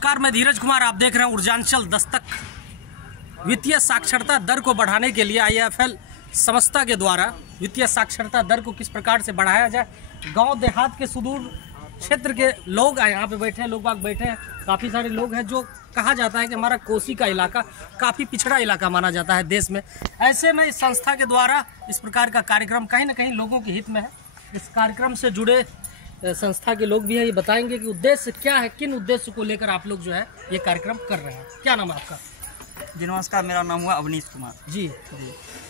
नमस्कार, मैं धीरज कुमार। आप देख रहे हैं ऊर्जांचल दस्तक। वित्तीय साक्षरता दर को बढ़ाने के लिए IIFL संस्था के द्वारा वित्तीय साक्षरता दर को किस प्रकार से बढ़ाया जाए, गांव देहात के सुदूर क्षेत्र के लोग यहाँ पे बैठे हैं, लोग बाग बैठे हैं, काफ़ी सारे लोग हैं। जो कहा जाता है कि हमारा कोसी का इलाका काफ़ी पिछड़ा इलाका माना जाता है देश में। ऐसे में इस संस्था के द्वारा इस प्रकार का कार्यक्रम कहीं ना कहीं लोगों के हित में है। इस कार्यक्रम से जुड़े संस्था के लोग भी हैं, ये बताएंगे कि उद्देश्य क्या है, किन उद्देश्य को लेकर आप लोग जो है ये कार्यक्रम कर रहे हैं। क्या नाम है आपका? जी नमस्कार, मेरा नाम हुआ अवनीश कुमार। जी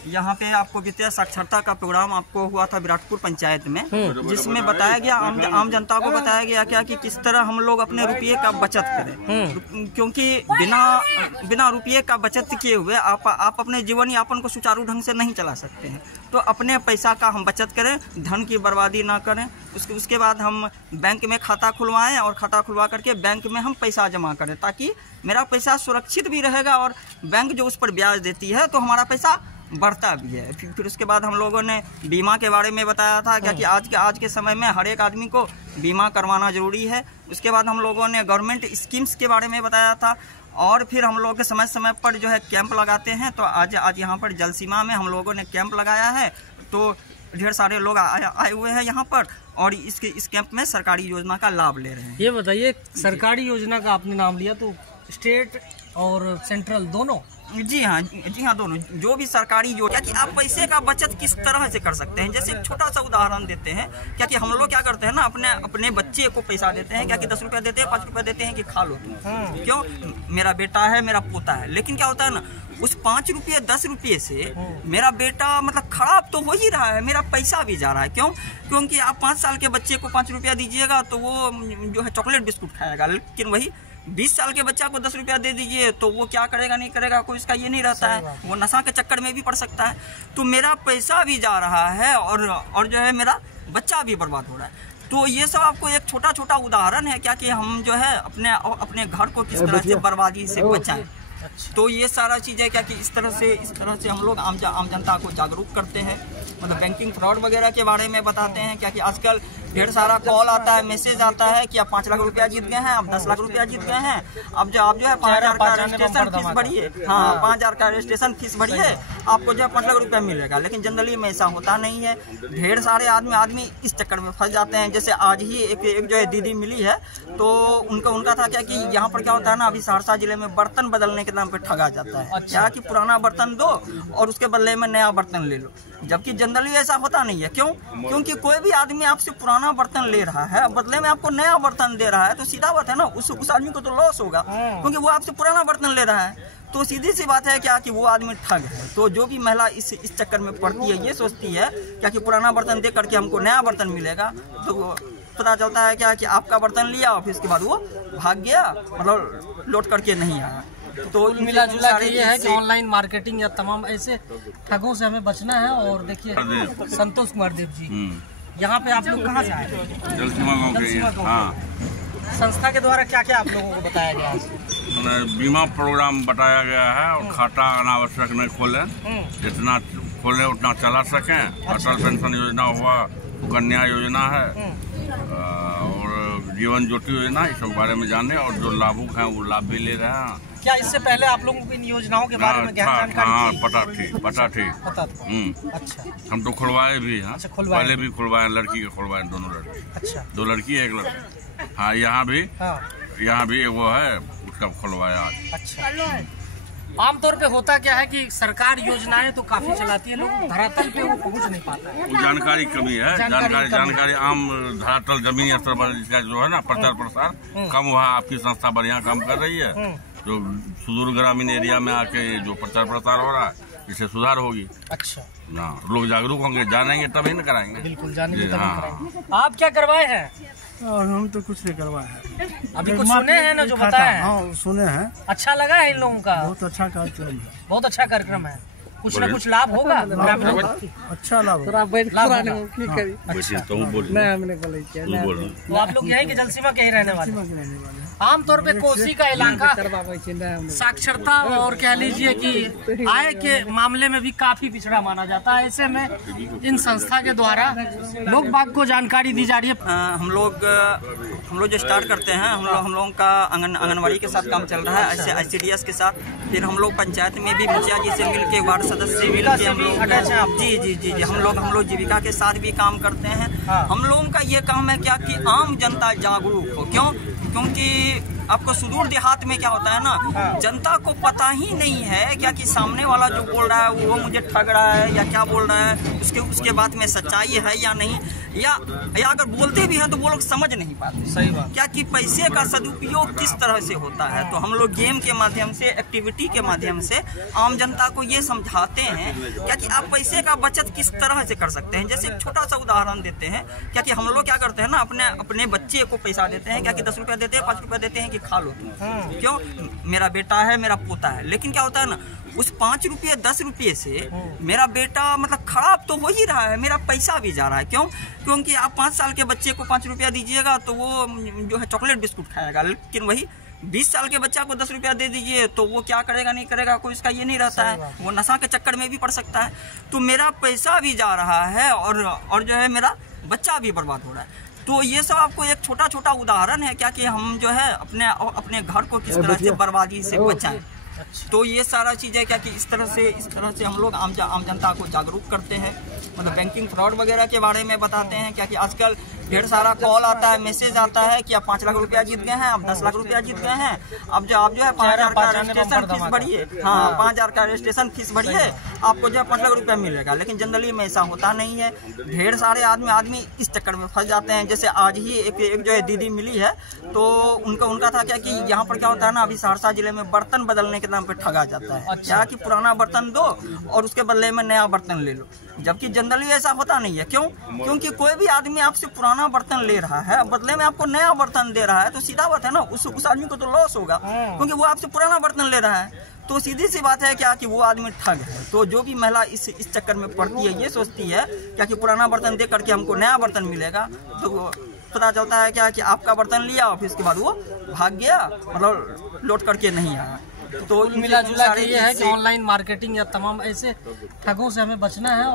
यहाँ पे आपको वित्तीय साक्षरता का प्रोग्राम आपको हुआ था विराटपुर पंचायत में, जिसमें बताया गया आम जनता को बताया गया क्या कि किस तरह हम लोग अपने रुपये का बचत करें, क्योंकि बिना रुपये का बचत किए हुए आप अपने जीवन यापन को सुचारू ढंग से नहीं चला सकते हैं। तो अपने पैसा का हम बचत करें, धन की बर्बादी ना करें। उसके बाद हम बैंक में खाता खुलवाएं और खाता खुलवा करके बैंक में हम पैसा जमा करें, ताकि मेरा पैसा सुरक्षित भी रहेगा और बैंक जो उस पर ब्याज देती है तो हमारा पैसा बढ़ता भी है। फिर उसके बाद हम लोगों ने बीमा के बारे में बताया था क्या कि आज के समय में हर एक आदमी को बीमा करवाना जरूरी है। उसके बाद हम लोगों ने गवर्नमेंट स्कीम्स के बारे में बताया था, और फिर हम लोग समय समय पर जो है कैंप लगाते हैं। तो आज यहाँ पर जल सीमा में हम लोगों ने कैंप लगाया है, तो ढेर सारे लोग आए हुए हैं यहाँ पर, और इस कैंप में सरकारी योजना का लाभ ले रहे हैं। ये बताइए, सरकारी योजना का आपने नाम लिया, तो स्टेट और सेंट्रल दोनों? जी हाँ दोनों। जो भी सरकारी योजना कि आप पैसे का बचत किस तरह से कर सकते हैं, जैसे एक छोटा सा उदाहरण देते हैं। क्या कि हम लोग क्या करते हैं ना, अपने बच्चे को पैसा देते हैं, क्या कि 10 रुपया देते हैं, 5 रुपया देते हैं कि खा लो तुम। क्यों? मेरा बेटा है, मेरा पोता है। लेकिन क्या होता है ना, उस 5 रुपये 10 रुपये से मेरा बेटा मतलब खराब तो हो ही रहा है, मेरा पैसा भी जा रहा है। क्यों? क्योंकि आप 5 साल के बच्चे को 5 रुपया दीजिएगा तो वो जो है चॉकलेट बिस्कुट खाएगा, लेकिन वही 20 साल के बच्चा को 10 रुपया दे दीजिए तो वो क्या करेगा नहीं करेगा, कोई इसका ये नहीं रहता है। वो नशा के चक्कर में भी पड़ सकता है। तो मेरा पैसा भी जा रहा है और जो है मेरा बच्चा भी बर्बाद हो रहा है। तो ये सब आपको एक छोटा छोटा उदाहरण है क्या कि हम जो है अपने घर को किस तरह से बर्बादी से बचाएं। तो ये सारा चीज़ है क्या कि इस तरह से हम लोग आम जनता को जागरूक करते हैं। मतलब बैंकिंग फ्रॉड वगैरह के बारे में बताते हैं क्या कि आजकल ढेर सारा कॉल आता है, मैसेज आता है कि आप 5 लाख रुपया जीत गए हैं, आप 10 लाख रुपया जीत गए हैं, अब आप जो है 5000 का रजिस्ट्रेशन फीस भरिए। हाँ, 5000 का रजिस्ट्रेशन फीस भरिए, आपको जो है 5 लाख रुपया मिलेगा। लेकिन जनरली में ऐसा होता नहीं है। ढेर सारे आदमी इस चक्कर में फंस जाते हैं। जैसे आज ही एक जो है दीदी मिली है, तो उनका था क्या कि यहाँ पर क्या होता है ना, अभी सहरसा जिले में बर्तन बदलने के नाम पे ठगा जाता है। क्या कि पुराना बर्तन दो और उसके बदले में नया बर्तन ले लो, जबकि जनरली ऐसा होता नहीं है। क्यों? क्योंकि कोई भी आदमी आपसे पुराना बर्तन ले रहा है, बदले में आपको नया बर्तन दे रहा है, तो सीधा बात है ना, उस आदमी को तो लॉस होगा, क्योंकि वो आपसे पुराना बर्तन ले रहा है। तो सीधी सी बात है क्या कि वो आदमी ठग है। तो जो भी महिला इस चक्कर में पड़ती है, ये सोचती है क्या कि पुराना बर्तन दे करके हमको नया बर्तन मिलेगा, तो पता चलता है क्या कि आपका बर्तन लिया और फिर उसके बाद वो भाग गया, मतलब लौट करके नहीं आया। तो मिला जुला के ये है कि ऑनलाइन मार्केटिंग या तमाम ऐसे ठगों से हमें बचना है। और देखिए, संतोष कुमार देव जी, यहाँ पे आप लोग कहाँ से आए? जल सीमा गाँव। हाँ, संस्था के द्वारा क्या क्या आप लोगों को बताया गया? बीमा प्रोग्राम बताया गया है, और खाता अनावश्यक नहीं खोलें, जितना खोलें उतना चला सकें। अटल पेंशन योजना हुआ, कन्या योजना है, और जीवन ज्योति योजना, इस सब बारे में जाने, और जो लाभुक हैं वो लाभ भी ले रहे हैं। क्या इससे पहले आप लोगों को इन योजनाओं के बारे में जानकारी थी? हाँ, पता थी। अच्छा, हम तो खुलवाए भी हैं। अच्छा, पहले भी खुलवाए, लड़की के खुलवाए, दोनों लड़की। अच्छा, 2 लड़की 1 लड़का। हाँ, यहाँ भी वो है, उसका खुलवाया आज। अच्छा, आमतौर पे होता क्या है कि सरकार योजनाएं तो काफी चलाती है, लोग धरातल पे वो पहुंच नहीं पाता है। वो जानकारी कमी है। जानकारी आम धरातल जमीनी स्तर पर इसका जो है ना प्रचार प्रसार कम हुआ। आपकी संस्था बढ़िया काम कर रही है। जो सुदूर ग्रामीण एरिया में आके जो प्रचार प्रसार हो रहा है, इससे सुधार होगी। अच्छा, लोग जागरूक होंगे, जानेंगे तभी न कराएंगे। बिल्कुल जानेंगे तभी कराएंगे। आप क्या करवाए हैं? हम तो कुछ नहीं करवाए हैं। अभी कुछ सुने हैं ना जो बताया है? हाँ, सुने हैं। अच्छा लगा है इन लोगों का? बहुत अच्छा कार्यक्रम है। बहुत अच्छा कार्यक्रम है। कुछ ना कुछ लाभ होगा ग्रामीणों को? अच्छा लाभ है। लाभ होगा। अच्छा तो बोल तो आप लोग यहीं के जलसीमा के ही रहने वाले हैं? आमतौर पे कोसी का इलाका साक्षरता और कह लीजिए कि आय के मामले में भी काफी पिछड़ा माना जाता है। ऐसे में इन संस्था के द्वारा लोग बाग को जानकारी दी जा रही है। हम लोग जो स्टार्ट करते हैं, हम लोगों का आंगनबाड़ी के साथ काम चल रहा है, ऐसे ICDS के साथ। फिर हम लोग पंचायत में भी मुखिया जी से मिल के, वार्ड सदस्य से मिल के हम लोग जी हम लोग जीविका के साथ भी काम करते हैं। हम लोगों का ये काम है क्या कि आम जनता जागरूक हो। क्योंकि आपको सुदूर देहात में क्या होता है ना, जनता को पता ही नहीं है क्या कि सामने वाला जो बोल रहा है वो मुझे ठग रहा है या क्या बोल रहा है, उसके बात में सच्चाई है या नहीं, या अगर बोलते भी हैं तो वो लोग समझ नहीं पाते। सही बात। क्या कि पैसे का सदुपयोग किस तरह से होता है। तो हम लोग गेम के माध्यम से, एक्टिविटी के माध्यम से आम जनता को ये समझाते हैं क्या कि आप पैसे का बचत किस तरह से कर सकते हैं। जैसे एक छोटा सा उदाहरण देते हैं, क्या कि हम लोग क्या करते हैं ना, अपने बच्चे को पैसा देते हैं, क्या कि 10 रुपया देते हैं, 5 रुपया देते हैं कि खा लो तुम। क्यों? मेरा बेटा है, मेरा पोता है। लेकिन क्या होता है ना, उस 5 रुपये 10 रुपये से मेरा बेटा मतलब खराब तो हो ही रहा है, मेरा पैसा भी जा रहा है। क्यों? क्योंकि आप 5 साल के बच्चे को 5 रुपया दीजिएगा तो वो जो है चॉकलेट बिस्कुट खाएगा। लेकिन वही 20 साल के बच्चा को 10 रुपया दे दीजिए तो वो क्या करेगा नहीं करेगा, कोई इसका ये नहीं रहता है। वो नशा के चक्कर में भी पड़ सकता है। तो मेरा पैसा भी जा रहा है और जो है मेरा बच्चा भी बर्बाद हो रहा है। तो ये सब आपको एक छोटा छोटा उदाहरण है क्या कि हम जो है अपने घर को किस तरह से बर्बादी से बचाएं। तो ये सारा चीज़ें क्या कि इस तरह से हम लोग आम जनता को जागरूक करते हैं। मतलब बैंकिंग फ्रॉड वगैरह के बारे में बताते हैं क्या कि आजकल ढेर सारा कॉल आता है, मैसेज आता है कि आप 5 लाख रुपया जीत गए हैं, आप 10 लाख रुपया जीत गए हैं, आप जो है 5,000 का रजिस्ट्रेशन फीस भरिए। हाँ, 5,000 का रजिस्ट्रेशन फीस भरिए, आपको जो है 5 लाख रुपया मिलेगा। लेकिन जनरली में ऐसा होता नहीं है। ढेर सारे आदमी इस चक्कर में फंस जाते हैं। जैसे आज ही एक जो है दीदी मिली है, तो उनका था क्या कि यहाँ पर क्या होता है ना, अभी सहरसा जिले में बर्तन बदलने के नाम पे ठगा जाता है। क्या कि पुराना बर्तन दो और उसके बदले में नया बर्तन ले लो, जबकि जनरली ऐसा होता नहीं है। क्यों? क्योंकि कोई भी आदमी आपसे पुराना बर्तन ले रहा है, बदले में आपको नया बर्तन दे रहा है, तो सीधा बात है ना, उस आदमी को तो लॉस होगा, क्योंकि वो आपसे पुराना बर्तन ले रहा है। तो सीधी सी बात है क्या कि वो आदमी ठग है। तो जो भी महिला इस चक्कर में पड़ती है, ये सोचती है क्या कि पुराना बर्तन दे करके हमको नया बर्तन मिलेगा, तो पता चलता है क्या कि आपका बर्तन लिया और फिर उसके बाद वो भाग गया, मतलब लौट करके नहीं आया। तो मिला जुला के ये है कि ऑनलाइन मार्केटिंग या तमाम ऐसे ठगों से हमें बचना है।